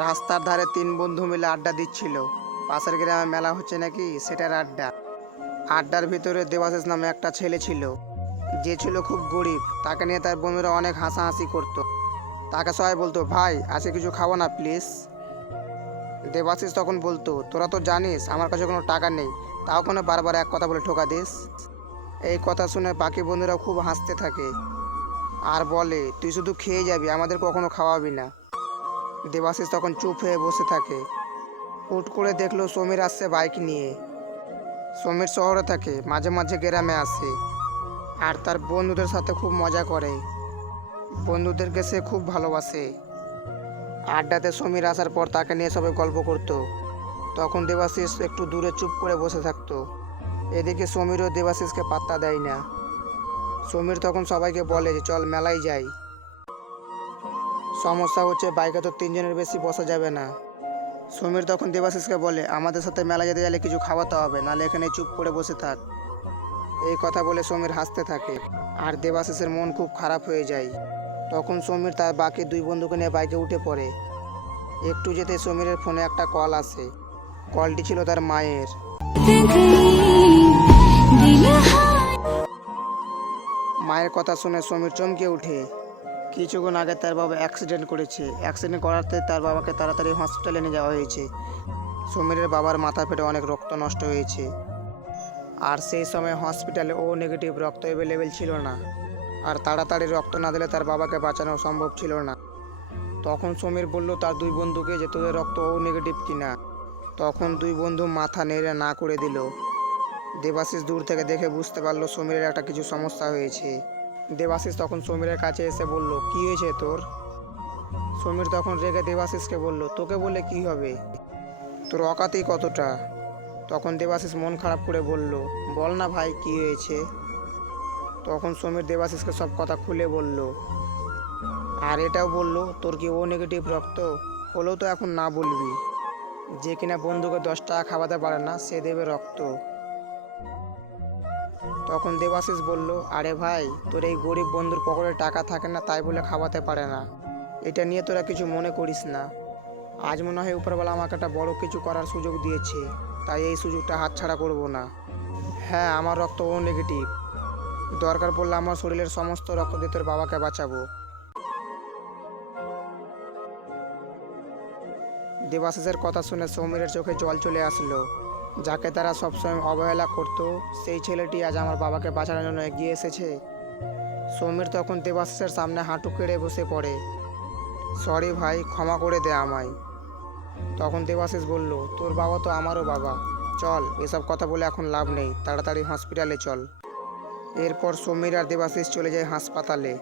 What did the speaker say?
রাস্তার ধারে তিন বন্ধু মিলে আড্ডা দিচ্ছিল। পাশের গ্রামে মেলা হচ্ছে নাকি সেটার আড্ডা। আড্ডার ভিতরে দেবাশিস নামে একটা ছেলে ছিল, যে ছিল খুব গরিব। তাকে নিয়ে তার বন্ধুরা অনেক হাসাহাসি করত। তাকে সবাই বলতো, ভাই আজকে কিছু খাবো না প্লিজ। দেবাশিস তখন বলতো, তোরা তো জানিস আমার কাছে কোনো টাকা নেই, তাও কোনো বারবার এক কথা বলে ঠোকা দিস। এই কথা শুনে বাকি বন্ধুরা খুব হাসতে থাকে আর বলে, তুই শুধু খেয়ে যাবি, আমাদের কখনো খাওয়াবি না। দেবাশিস তখন চুপ হয়ে বসে থাকে। হুট করে দেখলো সমীর আসছে বাইক নিয়ে। সমীর শহরে থাকে, মাঝে মাঝে গ্রামে আসে আর তার বন্ধুদের সাথে খুব মজা করে। বন্ধুদেরকে সে খুব ভালোবাসে। আড্ডাতে সমীর আসার পর তাকে নিয়ে সবাই গল্প করত। তখন দেবাশিস একটু দূরে চুপ করে বসে থাকতো। এদিকে সমীরও দেবাশিসকে পাত্তা দেয় না। সমীর তখন সবাইকে বলে যে চল মেলায় যাই। সমস্যা হচ্ছে বাইকে তো তিনজনের বেশি বসা যাবে না। সমীর তখন দেবাশিসকে বলে, আমাদের সাথে মেলা যেতে গেলে কিছু খাওয়াতে হবে, নাহলে এখানে চুপ করে বসে থাক। এই কথা বলে সমীর হাসতে থাকে আর দেবাশিসের মন খুব খারাপ হয়ে যায়। তখন সমীর তার বাকি দুই বন্ধুকে নিয়ে বাইকে উঠে পড়ে। একটু যেতে সমীরের ফোনে একটা কল আসে। কলটি ছিল তার মায়ের। মায়ের কথা শুনে সমীর চমকে ওঠে। কিছুক্ষণ আগে তার বাবা অ্যাক্সিডেন্ট করেছে। অ্যাক্সিডেন্ট করাতে তার বাবাকে তাড়াতাড়ি হসপিটালে নিয়ে যাওয়া হয়েছে। সমীরের বাবার মাথা ফেটে অনেক রক্ত নষ্ট হয়েছে। আর সেই সময় হসপিটালে ও নেগেটিভ রক্ত অ্যাভেলেবেল ছিল না। আর তাড়াতাড়ি রক্ত না দিলে তার বাবাকে বাঁচানো সম্ভব ছিল না। তখন সমীর বলল তার দুই বন্ধুকে যে তোদের রক্ত ও নেগেটিভ কিনা। তখন দুই বন্ধু মাথা নেড়ে না করে দিল। দেবাশিস দূর থেকে দেখে বুঝতে পারলো সমীরের একটা কিছু সমস্যা হয়েছে। দেবাশিস তখন সমীরের কাছে এসে বলল, কি হয়েছে তোর? সমীর তখন রেগে দেবাশিসকে বলল, তোকে বললে কি হবে, তোর অকাতই কতটা। তখন দেবাশিস মন খারাপ করে বলল, বল না ভাই কি হয়েছে। তখন সমীর দেবাশিসকে সব কথা খুলে বলল আর এটাও বলল, তোর কি ও নেগেটিভ রক্ত হলেও তো এখন না বলবি। যে কিনা বন্ধুকে 10 টাকা খাওয়াতে পারে না, সে দেবে রক্ত। তখন দেবাশিস বলল, আরে ভাই, তোর এই গরিব বন্ধুর পকেটে টাকা থাকে না তাই বলে খাওয়াতে পারে না, এটা নিয়ে তোরা কিছু মনে করিস না। আজ মনে হয় উপরবেলা আমাকে একটা বড় কিছু করার সুযোগ দিয়েছে, তাই এই সুযোগটা হাতছাড়া করব না। হ্যাঁ, আমার রক্ত ও নেগেটিভ, দরকার পড়লে আমার শরীরের সমস্ত রক্ত দিয়ে তোর বাবাকে বাঁচাবো। দেবাশিসের কথা শুনে সমীরের চোখে জল চলে আসলো। যাকে তারা সবসময় অবহেলা করত, সেই ছেলেটি আজ আমার বাবাকে বাঁচানোর জন্য এগিয়ে এসেছে। সমীর তখন দেবাশিসের সামনে হাঁটু কেড়ে বসে পড়ে। সরি ভাই, ক্ষমা করে দে আমায়। তখন দেবাশিস বলল, তোর বাবা তো আমারও বাবা, চল এসব কথা বলে এখন লাভ নেই, তাড়াতাড়ি হসপিটালে চল। এরপর সমীর আর দেবাশিস চলে যায় হাসপাতালে।